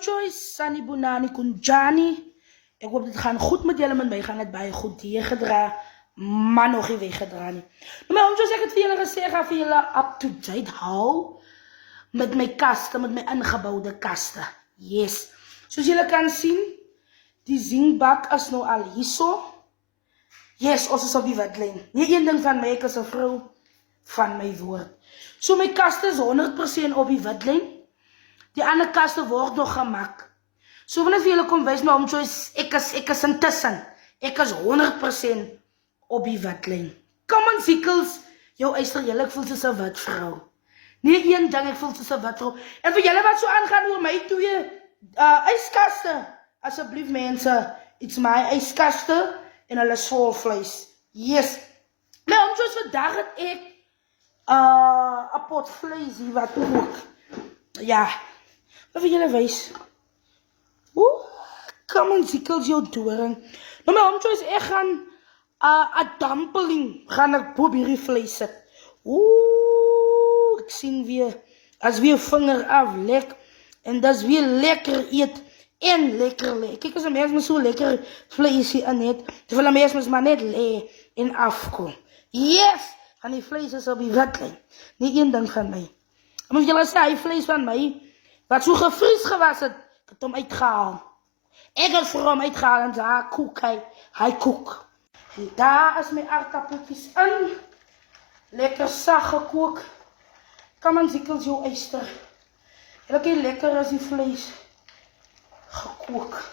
Choice, Sunny Bonani Kunjani. Ik hoop dat het gaan goed met jullie, met mij gaan het bij goed hier gedra, maar nog geen weg gedra niet. Maar Home Choice, ik het voor jullie gezegd, ga voor jullie up-to-date hou met mijn kasten, met mijn ingebouwde kasten. Yes. Zoals jullie kan zien, die zingbak is nou al hier zo. Yes, ons is op die wetlijn. Niet één ding van mij, ik is een vrouw van mijn woord. Zo mijn kasten is 100% op die wetlijn. Die andere kasten worden nog gemaakt. Zo wanneer jullie komen wijs maar om Choice, ik is intussen. Ik is 100% op die wetlijn. Come on, ziekels. Jouw eister, jullie, ik voel ze een wetvrouw. Niet één ding, ik voel ze een wetvrouw. En voor jullie wat zo aangaan door mij, doe je ijskasten. Alsjeblieft mensen, it's my ijskasten en alles vol vlees. Yes. Maar om Choice, vandaag heb ik een pot vlees hier wat ook. Ja. Maar voor jullie wijs. Oeh, come on, ziekels, jou doring. Nou, mijn Home Choice, ik ga een dumpeling gaan ik proberen vlees zetten. Oeh, ik zie weer, als weer vinger af, lek. En dat is weer lekker eet. En lekker le. Kijk eens, mensen zo lekker vlees hier aan het. Terwijl mensen maar net le en afkomen. Yes! Van die vlees is op die wetlijn. Niet één ding van mij. Maar jullie zeggen, vlees van mij, wat zo gevries gewas het. Ik heb hem uitgehaald. Ik heb voor hem uitgehaald en zei, koek, hij koek. En daar is mijn aardappeltjes in. Lekker zacht gekookt. Kom aan, ziekels, jouw eister. Lekker lekker als die vlees gekookt.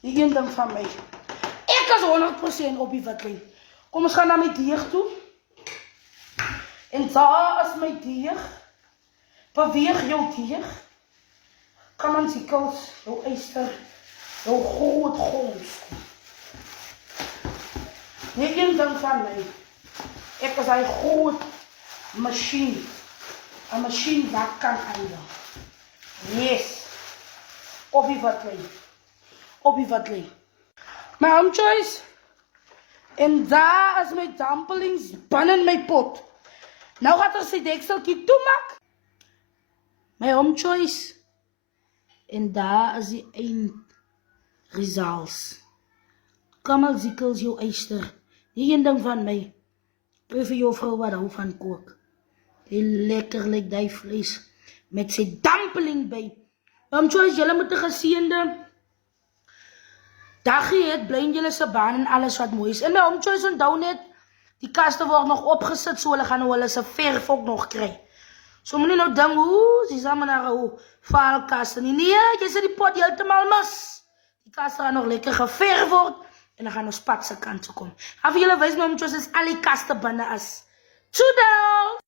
Die één ding van mij. Ik is 100% op die wetlijn. Kom eens gaan naar mijn dier toe. En daar is mijn dier. Beweeg jouw dier. Kom aan, ziekels, jouw eister. Jouw groot gons. Niet één ding van mij. Ik is een groot machine. Een machine dat kan eigen. Yes. Op die wetlijn. Op die wetlijn. Mijn Home Choice. En daar is mijn dumplings binnen mijn pot. Nou gaat er zijn dekseltje toemaken. Mijn Home Choice. En daar is die eindresults. Kom al ziekels, jouw eister. Niet een ding van mij. Even jouw vrouw wat hou van kook. Heel lekker lijkt die vlees. Met zijn dumpeling bij. Home Choice, jullie moeten geziende. Dagje het, blind jullie zijn baan en alles wat mooi is. En mijn Home Choice onthou net. Die kasten worden nog opgezet. Zo gaan hulle zijn verf ook nog krijgen. Zo moet je nou denken, ze is allemaal naar een vaalkasten. Nee, je ziet die pot helemaal mis. Die kasten gaan nog lekker geverfd worden. En dan gaan we spatse kanten komen. Gaan we jullie wijzen, Home Choice, is alle kasten binnen is. Toedel!